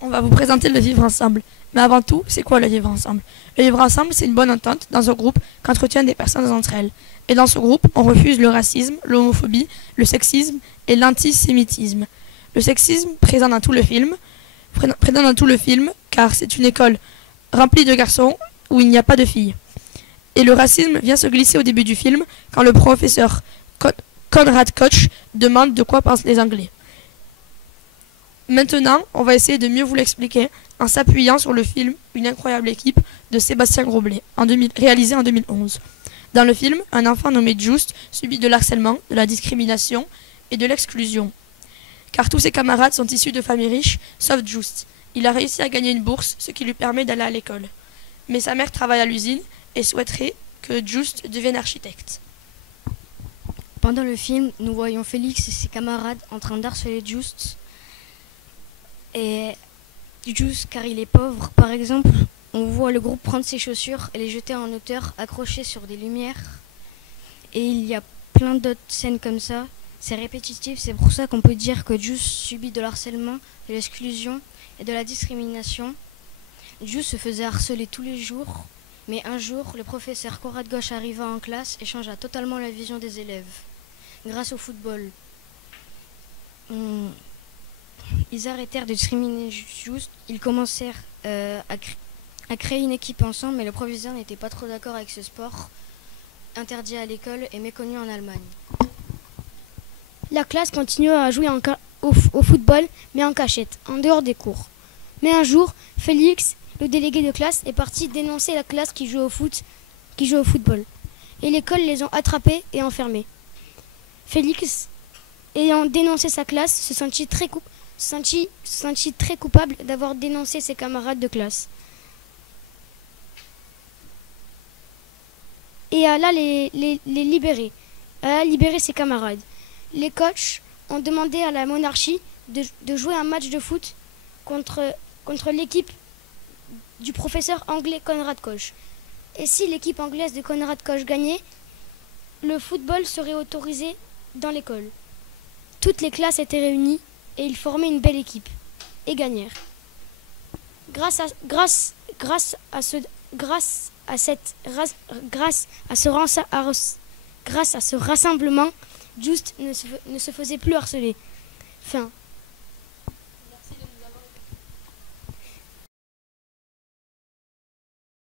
on va vous présenter le vivre ensemble. Mais avant tout, c'est quoi le vivre ensemble? Le vivre ensemble, c'est une bonne entente dans un groupe qu'entretiennent des personnes entre elles. Et dans ce groupe, on refuse le racisme, l'homophobie, le sexisme et l'antisémitisme. Le sexisme présent dans tout le film, car c'est une école remplie de garçons où il n'y a pas de filles. Et le racisme vient se glisser au début du film quand le professeur Konrad Koch demande de quoi pensent les Anglais. Maintenant, on va essayer de mieux vous l'expliquer en s'appuyant sur le film Une incroyable équipe de Sébastien Groblet, réalisé en 2011. Dans le film, un enfant nommé Just subit de l'harcèlement, de la discrimination et de l'exclusion. Car tous ses camarades sont issus de familles riches, sauf Just. Il a réussi à gagner une bourse, ce qui lui permet d'aller à l'école. Mais sa mère travaille à l'usine et souhaiterait que Just devienne architecte. Pendant le film, nous voyons Félix et ses camarades en train d'harceler Just. Et Just, car il est pauvre, par exemple, on voit le groupe prendre ses chaussures et les jeter en hauteur, accrochées sur des lumières. Et il y a plein d'autres scènes comme ça. C'est répétitif, c'est pour ça qu'on peut dire que Just subit de l'harcèlement, de l'exclusion et de la discrimination. Just se faisait harceler tous les jours, mais un jour, le professeur Konrad Koch arriva en classe et changea totalement la vision des élèves. Grâce au football, ils arrêtèrent de discriminer Just, ils commencèrent à créer une équipe ensemble, mais le professeur n'était pas trop d'accord avec ce sport, interdit à l'école et méconnu en Allemagne. La classe continua à jouer au football, mais en cachette, en dehors des cours. Mais un jour, Félix, le délégué de classe, est parti dénoncer la classe qui joue au football. Et l'école les ont attrapés et enfermés. Félix, ayant dénoncé sa classe, se sentit très coupable d'avoir dénoncé ses camarades de classe. Et alla les libérer, alla libérer ses camarades. Les coachs ont demandé à la monarchie de jouer un match de foot contre l'équipe du professeur anglais Konrad Koch. Et si l'équipe anglaise de Konrad Koch gagnait, le football serait autorisé dans l'école. Toutes les classes étaient réunies et ils formaient une belle équipe et gagnèrent. Grâce à ce rassemblement, Just ne se faisait plus harceler. Fin.